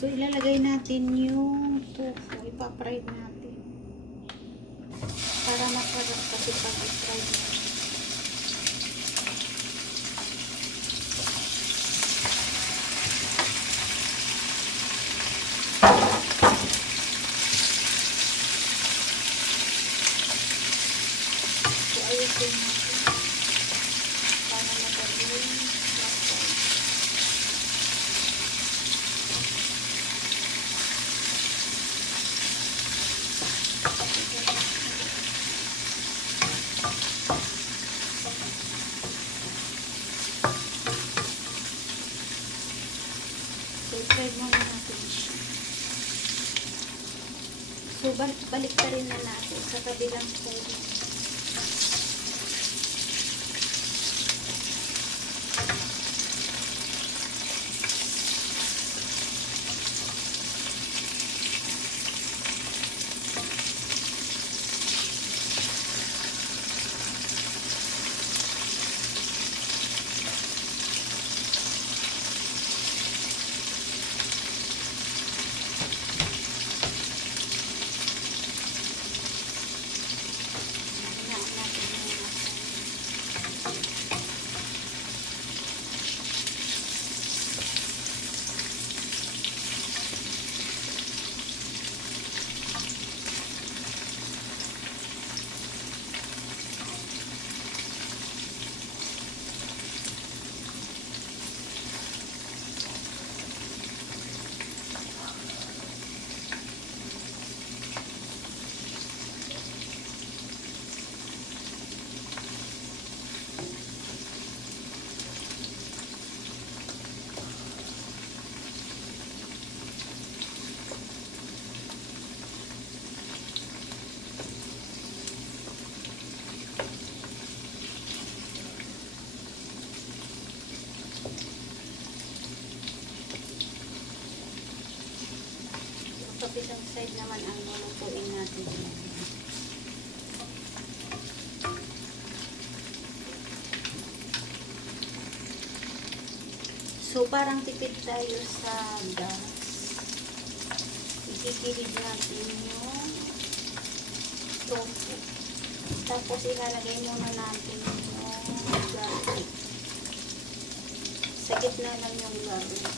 So, ilalagay natin yung tofu. Ipa-fry natin. Para masarap kasi pag i-fry natin. So, ayusin natin. Para madali ma-fry. So, try muna natin siya. So, balik pa rin na natin sa kabilang side. Kabilang side naman ang lulutuin natin. So, parang tipid tayo sa gas. Ikikilig natin yung tofu. Tapos, ilalagay muna natin yung garlic. Sa gitna lang yung garlic.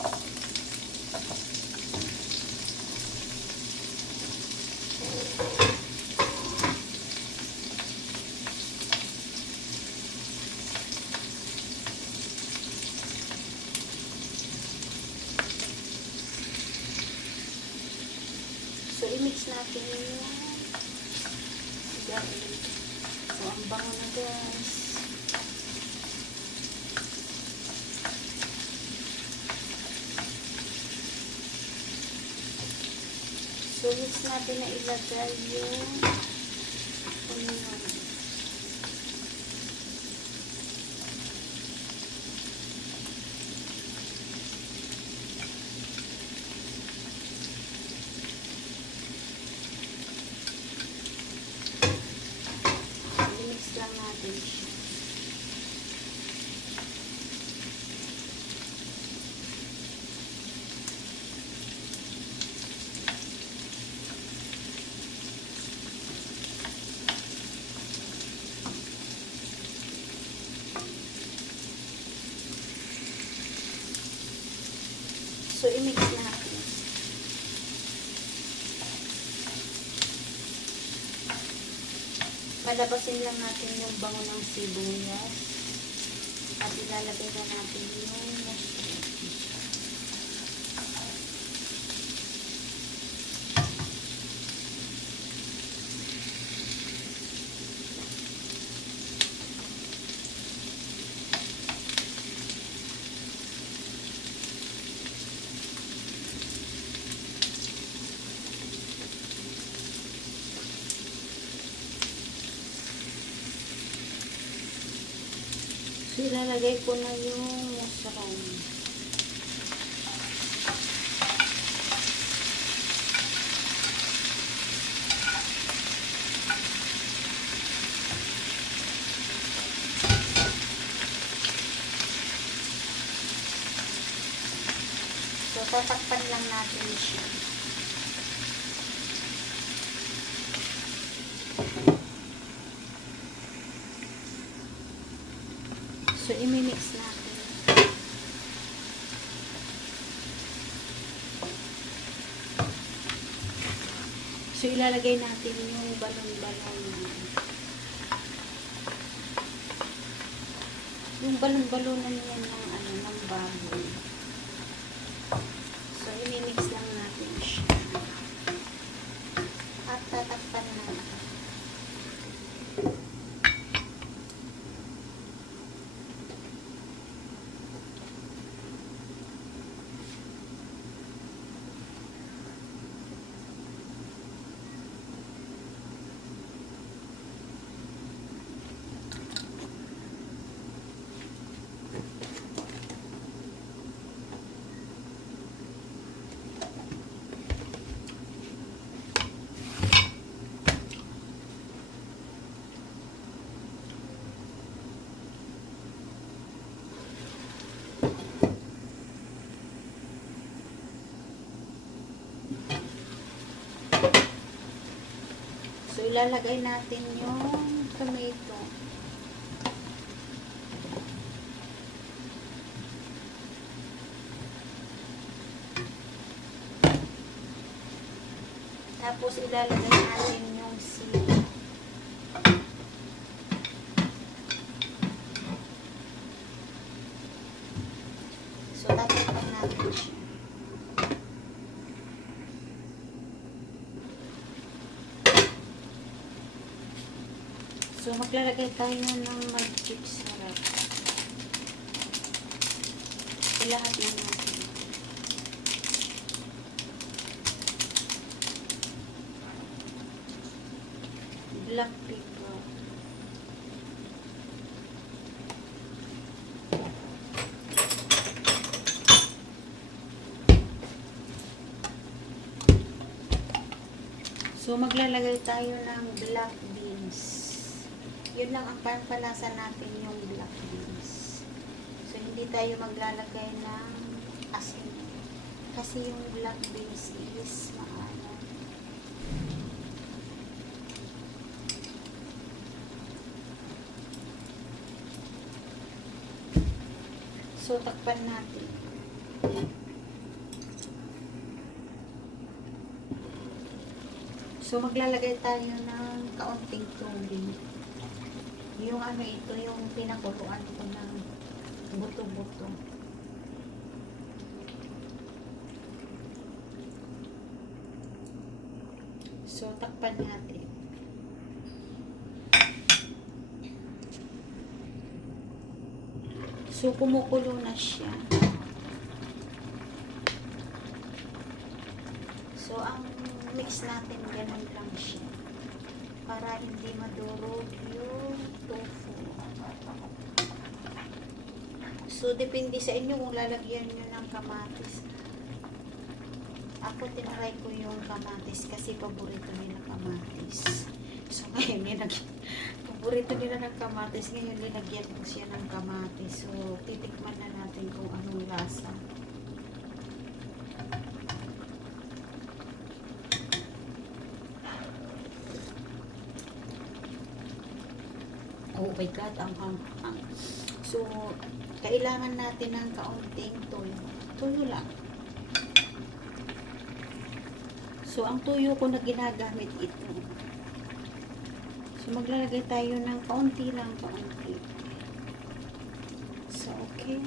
So, i-mix natin yung garlic. So, ang bango na guys. So, mix natin na ilagay yung onion. Lang natin siya. So, i-mix natin. Palabasin lang natin yung bango ng sibuyas at ilalagay na natin yung mushroom. So, ilalagay ko na yung mushroom. So, tatakpan lang natin siya. So, imimix natin. So, ilalagay natin yung balon-balon. Yung balon-balonan yan ng, ng baboy. So, imimix lang natin siya. At tatakpan natin. So, ilalagay natin yung tomato. Tapos, ilalagay natin yung sili. So, tatakpan natin siya. So, maglalagay tayo ng magic sarap. Ilahat na natin. Black pepper. So, maglalagay tayo ng black beans. Yun lang ang pampalasa natin, yung black beans. So, hindi tayo maglalagay ng asin. Kasi yung black beans is maano. So, takpan natin. So, maglalagay tayo ng kaunting tubig. Yung ito, yung pinakuluan ko ng buto-buto. So, takpan natin. So, kumukulo na siya. So, ang mix natin, ganun lang siya. Para hindi madurog yung tofu. So, depende sa inyo kung lalagyan nyo ng kamatis. Ako, tinry ko yung kamatis kasi paborito nila kamatis. So, ngayon, paborito nila ng kamatis. Ngayon, nilagyan ko siya ng kamatis. So, titikman na natin kung anong lasa. Oh my God, ang hanghang. So, kailangan natin ng kaunting toyo. Toyo lang. So, ang toyo ko na ginagamit ito. So, maglalagay tayo ng kaunti lang, kaunti. So, okay.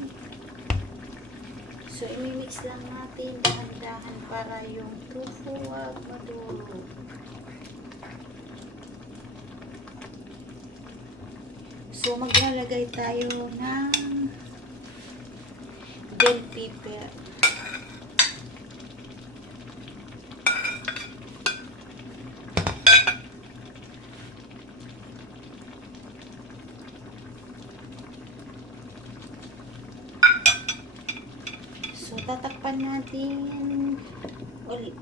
So, imimix lang natin dahan-dahan para yung tofu wag madurog. So, maglalagay tayo ng bell pepper. So, tatakpan natin ulit.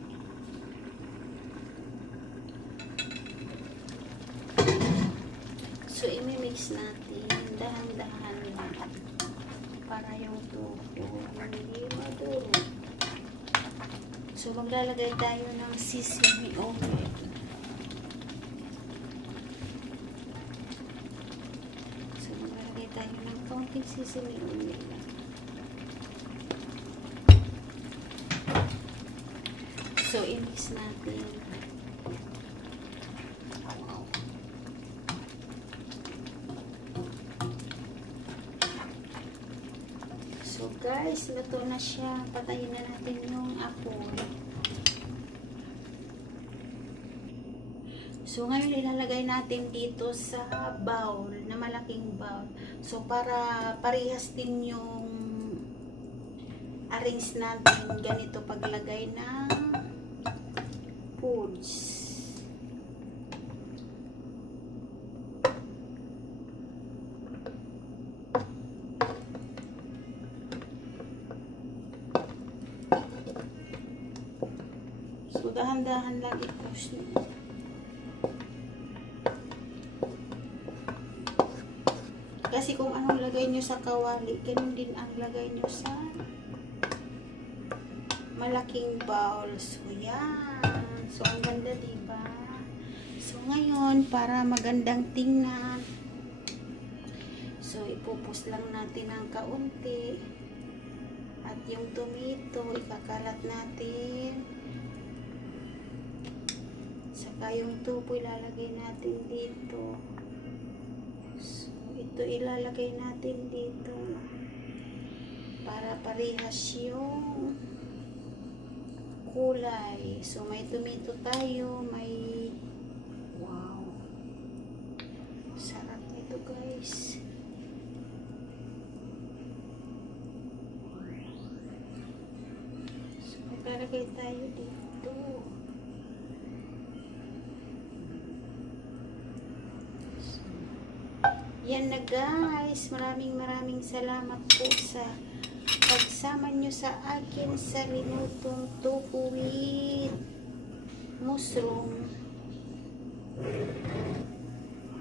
So, imimix natin dahan-dahan lang para yung tofu hindi madurog. So, maglalagay tayo ng sesame oil. So, maglalagay tayo ng kaunting sesame oil. So, i-mix natin. So, guys, luto na siya. Patayin na natin yung apoy. So, ngayon ilalagay natin dito sa bowl, na malaking bowl. So, para parehas din yung arrange natin ganito paglagay ng foods. So, dahan-dahan lang i-push nyo. Kasi kung anong lagay nyo sa kawali, ganun din ang lagay nyo sa malaking bowl. So, yan. So, ang ganda, diba? So, ngayon, para magandang tingnan, so, ipupus lang natin ng kaunti. At yung tomato, ikakalat natin. Saka yung tubo, ilalagay natin dito. So, ito ilalagay natin dito para parehas yung kulay. So, may tomato tayo, may wow, sarap nito, guys. So, maglalagay tayo dito. Yan na, guys. Maraming salamat po sa pagsama nyo sa akin sa linutong tofu with mushroom.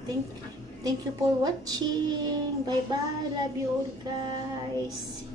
Thank you for watching. Bye bye. Love you all, guys.